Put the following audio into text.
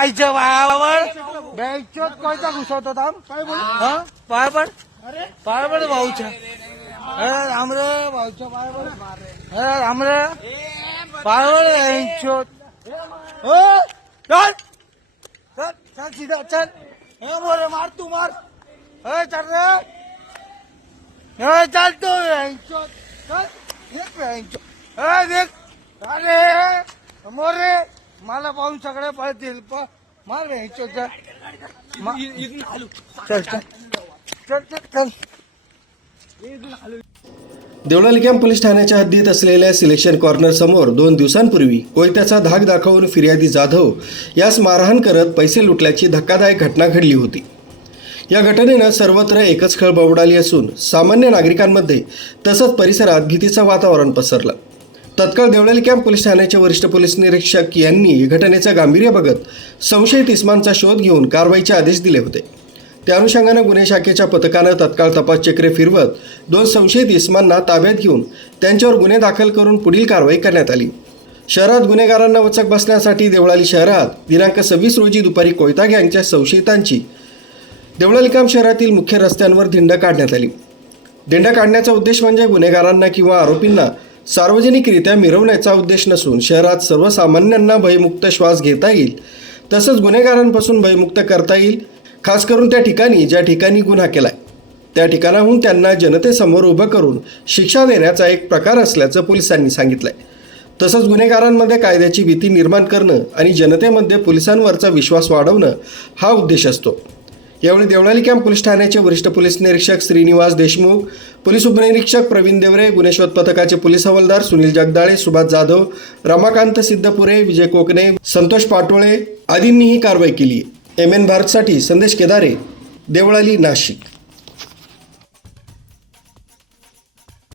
પાયજો વાવળ બેચો કોઈ તા ગુસો તો તમ? હા? પાયબળ અરે? પાયબળ ભાવ છે. અરે રામરે ભાવ છે પાયબળ અરે રામરે પાયબળ બેચો ઓ ચાલ. ચાલ ચાલ સીધા ચાલ. હે મોરે માર તું માર. હે ચાલ રે. હે ચાલ તો બેચો ચાલ એક બેચો હે દેખ. અરે મોરે. मला पाहून सगळे पळतील प- मार देवळाली कॅम्प पोलीस ठाण्याच्या हद्दीत असलेल्या सिलेक्शन कॉर्नर समोर दोन दिवसांपूर्वी कोयत्याचा धाक दाखवून फिर्यादी जाधव यास मारहाण करत पैसे लुटल्याची धक्कादायक घटना घडली होती. या घटनेनं सर्वत्र एकच खळबळ उडाली असून सामान्य नागरिकांमध्ये तसंच परिसरात भीतीचं वातावरण पसरलं. तत्काळ देवळाली कॅम्प पोलीस ठाण्याचे वरिष्ठ पोलीस निरीक्षक यांनी घटनेचं गांभीर्य बघत संशयित इस्मांचा शोध घेऊन कारवाईचे आदेश दिले होते. त्या अनुषंगानं गुन्हे शाखेच्या पथकानं तत्काळ तपास चक्रे फिरवत दोन संशयित इस्मांना ताब्यात घेऊन त्यांच्यावर गुन्हे दाखल करून पुढील कारवाई करण्यात आली. शहरात गुन्हेगारांना वचक बसण्यासाठी देवळाली शहरात दिनांक सव्वीस रोजी दुपारी कोयता गँगच्या संशयितांची देवळालीकाम शहरातील मुख्य रस्त्यांवर धिंड काढण्यात आली. दिंड काढण्याचा उद्देश म्हणजे गुन्हेगारांना किंवा आरोपींना सार्वजनिकरित्या मिरवण्याचा उद्देश नसून शहरात सर्वसामान्यांना भयमुक्त श्वास घेता येईल. तसंच गुन्हेगारांपासून भयमुक्त करता येईल खास करून त्या ठिकाणी ज्या ठिकाणी गुन्हा केलाय. त्या ठिकाणाहून त्यांना जनतेसमोर उभं करून शिक्षा देण्याचा एक प्रकार असल्याचं पोलिसांनी सांगितलंय. तसंच गुन्हेगारांमध्ये कायद्याची भीती निर्माण करणं आणि जनतेमध्ये पोलिसांवरचा विश्वास वाढवणं हा उद्देश असतो. यावेळी देवळाली कॅम्प पोलीस ठाण्याचे वरिष्ठ पोलीस निरीक्षक श्रीनिवास देशमुख पोलीस उपनिरीक्षक प्रवीण देवरे गुन्हे पथकाचे पोलीस हवालदार सुनील जगदाळे सुभाष जाधव रमाकांत सिद्धपुरे विजय कोकणे संतोष पाटोळे आदींनी ही कारवाई केली. एम एन भारतसाठी संदेश केदारे देवळाली नाशिक.